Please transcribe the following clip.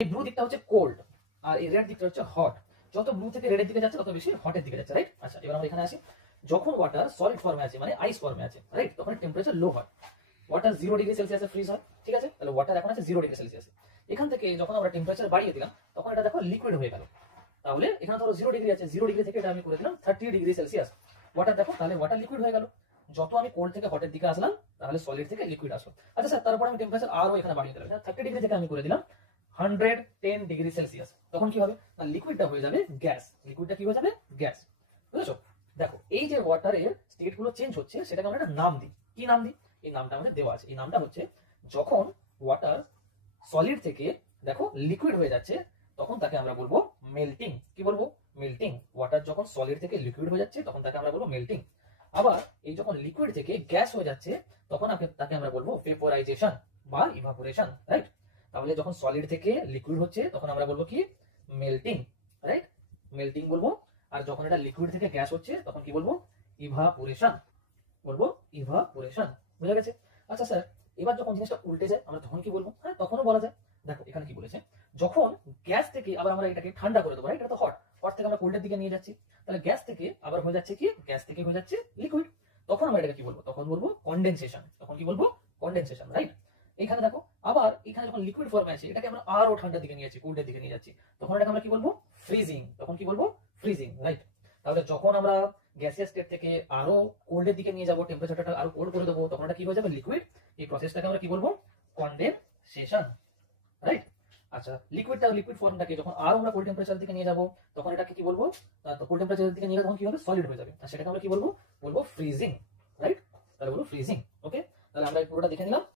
এই ব্লু দিকটা হচ্ছে কোল্ড আর এই রেড দিকটা হচ্ছে হট। যত ব্লু থেকে রেডের দিকে যাচ্ছে তত বেশি হটের দিকে যাচ্ছে, রাইট? আচ্ছা, এবার আমরা এখানে আসি। যখন ওয়াটার সলিড ফর্মে আছে মানে আইস ফর্মে আছে, রাইট, তখন টেম্পারেচার লো হয়। ওয়াটার 0 ডিগ্রি সেলসিয়াসে ফ্রিজ হয়, ঠিক আছে? তাহলে ওয়াটার এখন আছে 0 ডিগ্রি সেলসিয়াসে। এখান থেকে যখন আমরা টেম্পারেচার বাড়িয়ে দিলাম তখন এটা দেখো লিকুইড হয়ে গেল। তাহলে এখানে ধরো 0 ডিগ্রি আছে, 0 ডিগ্রি থেকে এটা আমি করে দিলাম 30 ডিগ্রি সেলসিয়াস। ওয়াটার দেখো, তাহলে ওয়াটার লিকুইড হয়ে গেল। যত আমি কোল্ড থেকে হটের দিকে আসলাম তাহলে সলিড থেকে লিকুইড আসলো। আচ্ছা স্যার, তারপর আমি টেম্পারেচার আরো এখানে বাড়িয়ে দিলাম, 30 ডিগ্রি থেকে আমি করে দিলাম 110 ডিগ্রি সেলসিয়াস। তখন কি হবে না, লিকুইডটা হয়ে যাবে গ্যাস। লিকুইডটা কি হয়ে যাবে? গ্যাস। বুঝেছো? দেখো, এই যে ওয়াটারের স্টেট গুলো চেঞ্জ হচ্ছে সেটাকে আমরা একটা নাম দিই। কি নাম দিই? এই নামটা আমাদের দেওয়া আছে। এই নামটা হচ্ছে যখন ওয়াটার সলিড থেকে দেখো লিকুইড হয়ে যাচ্ছে তখন তাকে আমরা বলবো মেল্টিং। কি বলবো? মেল্টিং। ওয়াটার যখন সলিড থেকে লিকুইড হয়ে যাচ্ছে তখন তাকে আমরা বলবো মেল্টিং। আবার এই যখন লিকুইড থেকে গ্যাস হয়ে যাচ্ছে তখন তাকে আমরা বলবো ভেপোরাইজেশন বা ইভাপোরেশন, রাইট? তাহলে যখন সলিড থেকে লিকুইড হচ্ছে তখন আমরা বলবো কি? Melting, right? মেল্টিং বলবো। আর যখন এটা লিকুইড থেকে গ্যাস হচ্ছে তখন কি বলবো? ইভাপোরেশন বলবো, ইভাপোরেশন। বুঝা গেছে? আচ্ছা স্যার, এবার যখন জিনিসটা উল্টে যায় আমরা তখন কি বলবো? হ্যাঁ, তখনও বলা যায়। দেখো এখানে কি বলেছে, যখন গ্যাস থেকে আবার আমরা এটাকে ঠান্ডা করে দেবো, রাইট? এটা তো হট, হট থেকে আমরা কোল্ডের দিকে নিয়ে যাচ্ছি। তাহলে গ্যাস থেকে আবার হয়ে যাচ্ছে কি? গ্যাস থেকে হয়ে যাচ্ছে লিকুইড। তখন আমরা এটাকে কি বলবো? তখন বলবো কন্ডেনসেশন। তখন কি বলবো? Condensation, right? এখানে দেখো, আবার এখানে যখন লিকুইড ফর্মে আছে এটাকে আমরা আরো ঠান্ডার দিকে নিয়ে যাচ্ছি, কোল্ডের দিকে নিয়ে যাচ্ছি, তখন এটাকে আমরা কি বলবো? ফ্রিজিং। তখন কি বলবো? Freezing, right? তাহলে যখন আমরা গ্যাসিয়াস স্টেট থেকে আরো কোল্ডের দিকে নিয়ে যাবো, টেম্পারেচারটা আরো কোল্ড করে দেবো, তখন এটা কি হয়ে যাবে? লিকুইড। এই প্রসেসটাকে আমরা কি বলবো? Condensation, right? আচ্ছা, লিকুইড ফর্মটাকে যখন আরো আমরা কোল্ড টেম্পারেচার দিকে নিয়ে যাবো তখন এটাকে কি বলবো? তো কোল্ড টেম্পারেচার দিকে নিয়ে গেলে তখন কি হবে? সলিড হয়ে যাবে। আর সেটাকে আমরা কি বলবো? বলবো ফ্রিজিং, রাইট? তাহলে বলবো ফ্রিজিং। ওকে, তাহলে আমরা এই পুরোটা দেখে নিলাম।